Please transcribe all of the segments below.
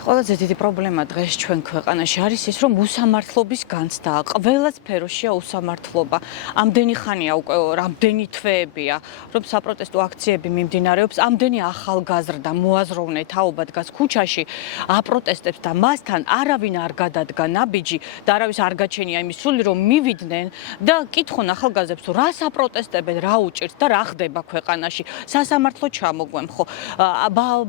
ყველაზე დიდი პრობლემა დღეს ჩვენ ქვეყანაში არის ის, რომ უსამართლობის განცდა. ყველა სფეროშია უსამართლობა. ამდენი ხანია უკვე, რამდენი თვეებია, რომ საპროტესტო აქციები მიმდინარეობს, ამდენი ახალგაზრდა მოაზროვნე თაობა დგას ქუჩაში, აპროტესტებს და მასთან არავინ არ გადადგა ნაბიჯი და არავის არ გაჩენია იმის სული, რომ მივიდნენ და კითხონ ახალგაზრდებს, რა საპროტესტებენ, რა უჭირთ და რა ხდება ქვეყანაში. სასამართლო ჩამოგვემხო.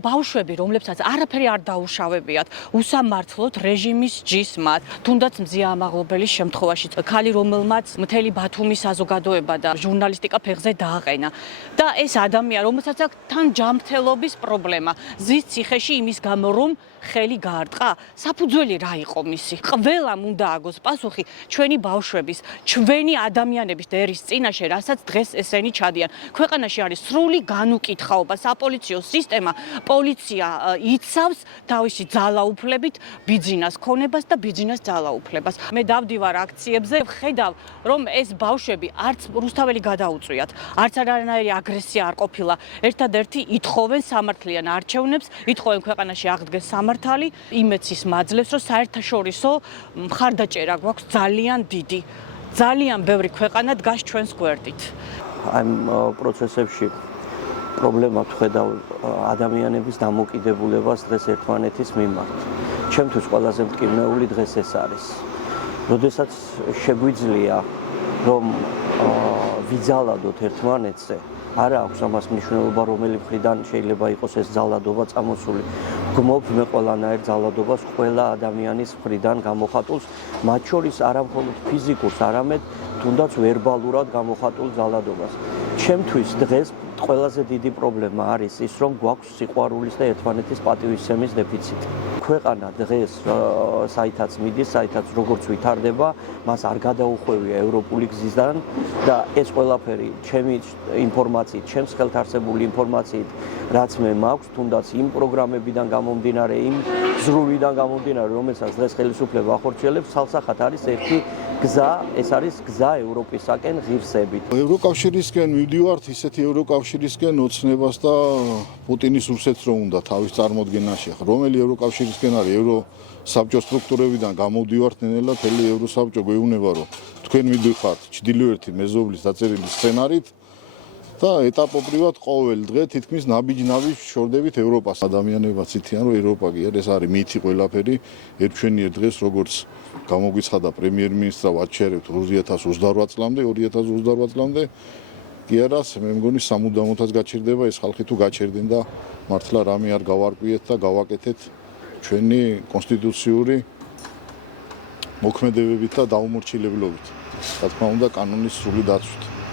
ბავშვები, რომლებსაც არაფერი არ დაუშავებიათ, უსამართლოდ რეჟიმის ჯისმად, თუნდაც მზია ამაღლობელის შემთხვევაში, ქალი, რომელმაც მთელი ბათუმის საზოგადოება და ჟურნალისტიკა ფეხზე დააყენა. და ეს ადამიანი, რომელსაც აქვს თან ჯანმრთელობის პრობლემა, ზის ციხეში იმის გამო, რომ ხელი გაარტყა, საფუძველი რა იყო მისი? ყველამ უნდა აგოს პასუხი ჩვენი ბავშვების, ჩვენი ადამიანების დერის წინაშე, რასაც დღეს ესენი ჩადიან. ქვეყანაში არის სრული განუკითხაობა, საპოლიციო სისტემა, პოლიცია იცავს თავისი ძალაუფლებით ბიძინას ქონებას და ბიძინას ძალაუფლებას. მე დავდივარ აქციებზე, ხედავ, რომ ეს ბავშვები არც რუსთაველი გადაუწვიათ, არც არანაირი აგრესია არ ყოფილა. ერთადერთი ითხოვენ სამართლიან არჩევნებს, ითხოვენ ქვეყანაში აღდგეს სამართალი, იმეცის მაძლევს, რომ საერთაშორისო მხარდაჭერა გვაქვს ძალიან დიდი. ძალიან ბევრი ქვეყანა დგას ჩვენს გვერდით. ამ პროცესებში პრობლემა ვხედავ ადამიანების დამოკიდებულებას დღეს ერთმანეთის მიმართ. ჩემთვის ყველაზე მტკივნეული დღეს ეს არის. როდესაც შეგვიძლია რომ ვიძალადოთ ერთმანეთზე, არა აქვს ამას მნიშვნელობა, რომელი მხრიდან შეიძლება იყოს ეს ძალადობა წამოსული. გმობ მე ყველანაირ ძალადობას ყველა ადამიანის მხრიდან გამოხატულს, მათ შორის არა მხოლოდ ფიზიკურს, არამედ თუნდაც ვერბალურად გამოხატულ ძალადობას. ჩემთვის დღეს ყველაზე დიდი პრობლემა არის ის, რომ გვაქვს სიყვარულის და ერთმანეთის პატივისცემის დეფიციტი. ქვეყანა დღეს საითაც მიდის, საითაც როგორც ვითარდება, მას არ გადაუხვევია ევროპული გზიდან და ეს ყველაფერი ჩემი ინფორმაციით, ჩემს ხელთ არსებული ინფორმაციით, რაც მე მაქვს, თუნდაც იმ პროგრამებიდან გამომდინარე, იმ ზრუნვიდან გამომდინარე, რომელსაც დღეს ხელისუფლება ახორციელებს, სალსახად არის ერთი გზა, ეს არის გზა ევროპისაკენ ღირსებით. ევროკავშირისკენ მივდივართ, ისეთი ევროკავშირისკენ ოცნებას და პუტინის რუსეთს რომ უნდა თავის წარმოდგენაში. რომელი ევროკავშირისკენ არის, ევროსაბჭოს სტრუქტურებიდან გამოვდივართ ნენელა, თელი ევროსაბჭო გვეუბნება, რომ თქვენ მიდიხართ ჩრდილოეთი მეზობლის დაწერილი სცენარით და ეტაპობრივად ყოველ დღე თითქმის ნაბიჯ-ნაბიჯ შორდებით ევროპას. ადამიანებმა ცითიან, რომ ევროპა კი არის, ეს არის მითი ყველაფერი. ერთჩვენიერ დღეს როგორც გამოგვიცხადა პრემიერ-მინისტრმა ვაჩერებთ 2028 წლამდე, 2028 წლამდე კი არა, მე მგონი სამუდამოდაც გაჩერდება ეს ხალხი თუ გაჩერდნენ და მართლა რამე არ გავარკვიეთ და გავაკეთეთ ჩვენი კონსტიტუციური მოქმედებებით და დაუმორჩილებლობით. რა თქმა უნდა, კანონის სრული დაცვით.